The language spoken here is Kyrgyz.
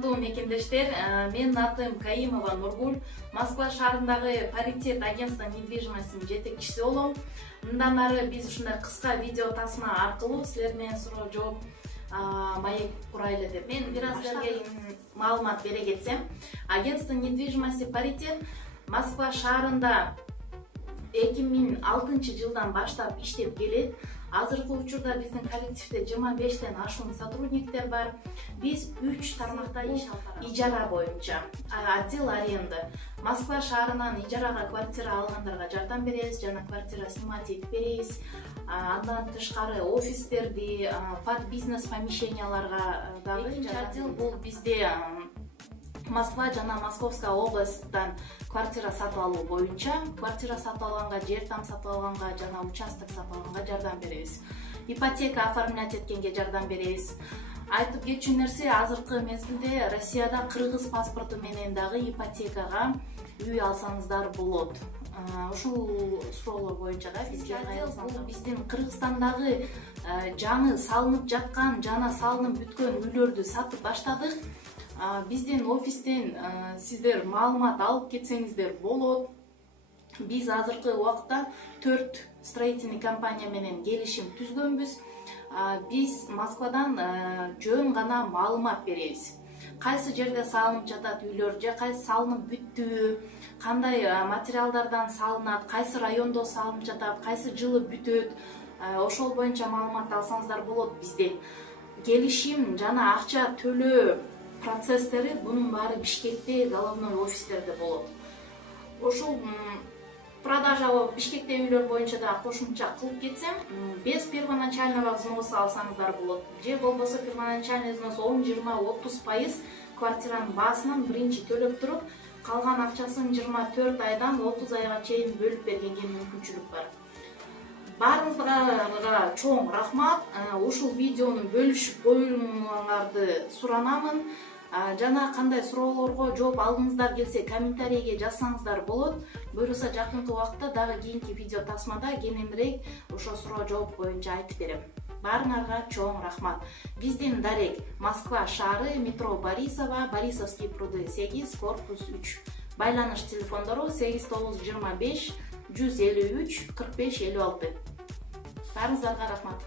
кутмандуу мекендештер, менин атым Каимова Нургуль, Москва шаарындагы паритет агентство недвижимостинин жетекчиси болом. Мындан ары биз ушундай кыска видео тасма аркылуу силер менен суроо жооп маек курайлы деп. Мен бир аз силерге маалымат бере кетсем, агентство недвижимости паритет Москва шаарында 2006 жылдан баштап иштеп келет. Азыркы учурда биздин коллективде 25тен ашуун сотрудниктер бар. Биз 3 тармакта иш алып барабыз. Ижара боюнча отдел аренда. Москва шаарынан ижарага квартира алгандарга жардам беребиз, жана квартира снимать этип беребиз. Андан тышкары офистерди, под бизнес помещенияларга дагы отдел бул бизде Москва жана Московская областтан квартира сатып алуу боюнча, квартира сатып алганга, жер там сатып алганга жана участок сатып алганга жардам беребиз. Ипотека оформлять эткенге жардам беребиз. Айтып кетчү нерсе, азыркы мезгилде Россияда кыргыз паспорту менен дагы ипотекага үй алсаңыздар болот. Ушул суроолор боюнча да бизге биздин Кыргызстандагы жаңы салынып жаткан жана салынып бүткөн үйлөрдү сатып баштадык. Биздин офистен сиздер маалымат алып кетсеңиздер болот. Биз азыркы убакта 4 строительный компания менен келишим түзгөнбүз. Биз Москвадан жөн гана маалымат беребиз. Кайсы жерде салынып жатат үйлөр, же кайсы салынып бүттү, кандай материалдардан салынат, кайсы райондо салынып жатат, кайсы жылы бүтөт, ошол боюнча маалымат алсаңыздар болот бизден. Келишим жана акча төлөө процесстери бунун баары Бишкекте, головной офистерде болот. Ошол продажа Бишкекте үйлөр боюнча да кошумча кылып кетсем, без первоначального взноса алсаңыздар болот. Же болбосо первоначальный взнос 10-20-30% квартиранын баасынан биринчи төлөп туруп, калган акчасын 24 айдан 30 айга чейин бөлүп бергенге мүмкүнчүлүк бар. Баарыңызга чоң рахмат. Ушул видеону бөлүшүп коюуңарды суранамын. Жана кандай суроолорго жооп алгыңыздар келсе, комментарийге жазсаңыздар болот. Буюрса жакынкы убакытта дагы кийинки видео тасмада кененирээк ошо суроо жооп боюнча айтып берем. Баарыңарга чоң рахмат. Биздин дарек Москва шаары, метро Борисова, Борисовский пруды 8, корпус 3. Байланыш телефондору 8925 153 45 56. Баарыңыздарга рахмат.